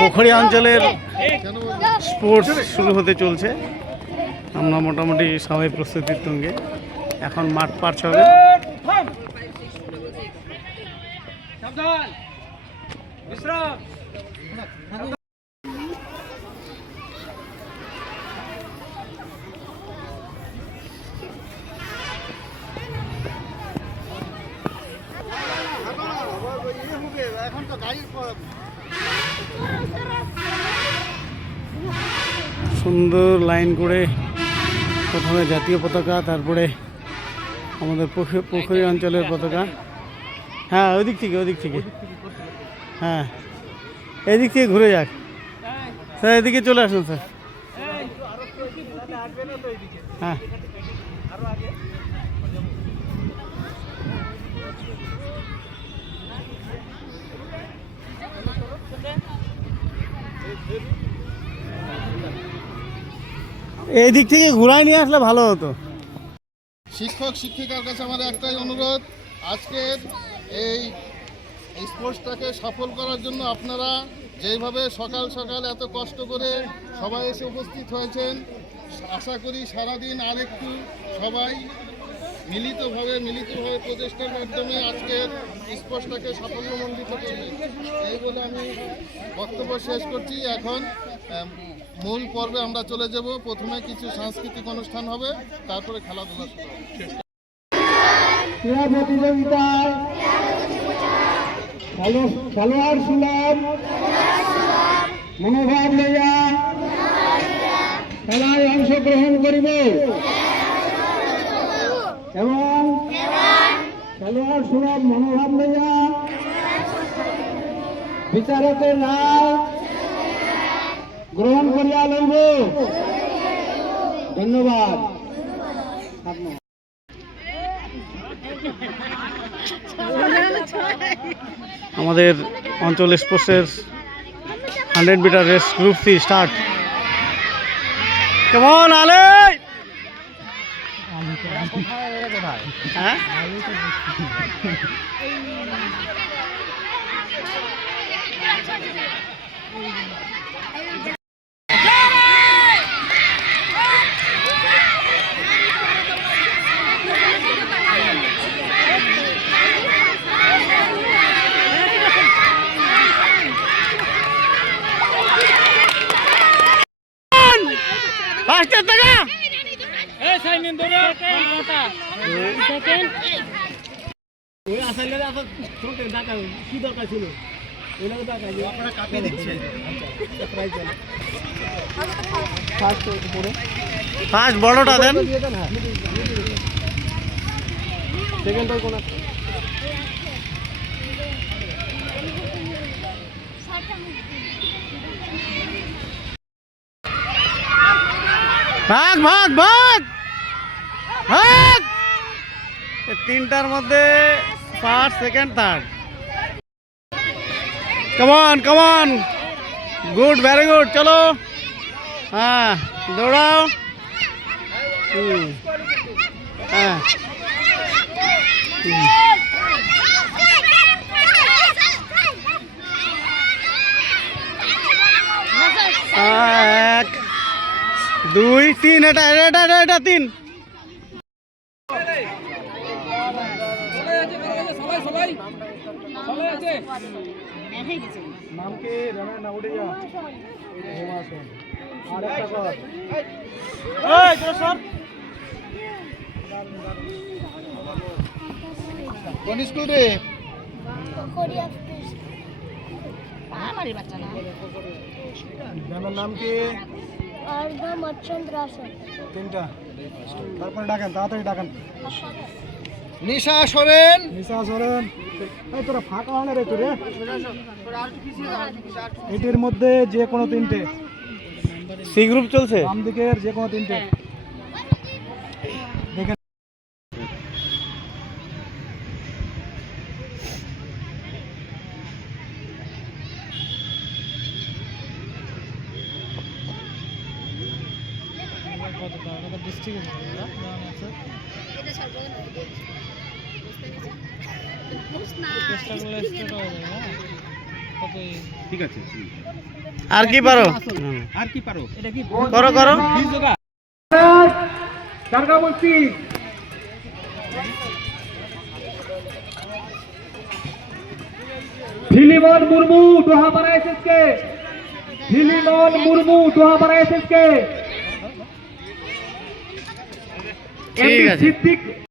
পোখরিয়া অঞ্চলের স্পোর্টস শুরু হতে চলছে। আমরা মোটামুটি সবাই প্রস্তুতির তুঙ্গে। এখন মাঠ পার্চ হবে। সুন্দর লাইন করে প্রথমে জাতীয় পতাকা, তারপরে আমাদের পোখরিয়া অঞ্চলের পতাকা। হ্যাঁ, ওদিক থেকে হ্যাঁ, এদিক থেকে ঘুরে যাক স্যার, এদিকে চলে আসুন স্যার। হ্যাঁ, এই দিক থেকে ঘুরাই নিয়ে আসলে ভালো হতো। শিক্ষক শিক্ষিকার কাছে আমার একটাই অনুরোধ, আজকের এই স্পোর্টসটাকে সফল করার জন্য আপনারা যেইভাবে সকাল সকাল এত কষ্ট করে সবাই এসে উপস্থিত হয়েছেন, আশা করি সারাদিন আরেকটু সবাই মিলিতভাবে প্রচেষ্টার মাধ্যমে আজকের স্পোর্টসটাকে সাফল্যমণ্ডিত করবে, এই বলে আমি বক্তব্য শেষ করছি। এখন মূল পর্বে আমরা চলে যাব। প্রথমে কিছু সাংস্কৃতিক অনুষ্ঠান হবে, তারপরে খেলাধুলা শুরু হবে। ক্রীড়া প্রতিযোগিতায় খেলোয়াড় সুলভ মনোভাব লইয়া খেলায় অংশগ্রহণ করিবে এবং খেলোয়াড় সুলভ মনোভাব লইয়া বিচারকের রায় গ্রহণ করিয়া লইব। ধন্যবাদ। আমাদের অঞ্চল স্পোর্টসের 100 মিটার রেস গ্রুপ 3 স্টার্ট। কেমন আলে? হ্যাঁ, ফার্স্টের থেকে এই সাইনিন ধরে কথা সেকেন্ড ওই আসলে আসলে ছোট ডাকা কি দরকার ছিল, ওইটাও ডাকা যে আপনারা কাপে দিচ্ছে। আচ্ছা, প্রাইজ দেন। ফার্স্ট উপরে ফার্স্ট বড়টা দেন, দিয়ে দেন। হ্যাঁ, সেকেন্ড কোন ভাগ ভাগ ভাগ ভাগ, তিনটার মধ্যে ফার্স্ট সেকেন্ড থার্ড। কমান কমান, গুড, ভেরি গুড। চলো, হ্যাঁ দৌড়াও। হ্যাঁ, এক দুই তিন, এটা এটা এটা তিন। কোন স্কুল রে? নাম কি? তিনটা, তারপরে ডাকেন, তাড়াতাড়ি ডাকেন। নিশা সোরেন। নিশা সোরেন, এই তোরা ফাঁকা হয় না রে তোরে। এটির মধ্যে যে কোনো তিনটে, সি গ্রুপ চলছে, বাম দিকের যে কোনো তিনটে দেখেন। ডিস্ট্রিক্ট ঠিক আছে আর কি পারো? আর কি পারো? এটা কি করো করো। দারগা বলছি Philemon Murmu Dohapara SSK Philemon Murmu Dohapara SSK ঠিক আছে। সিদ্দিক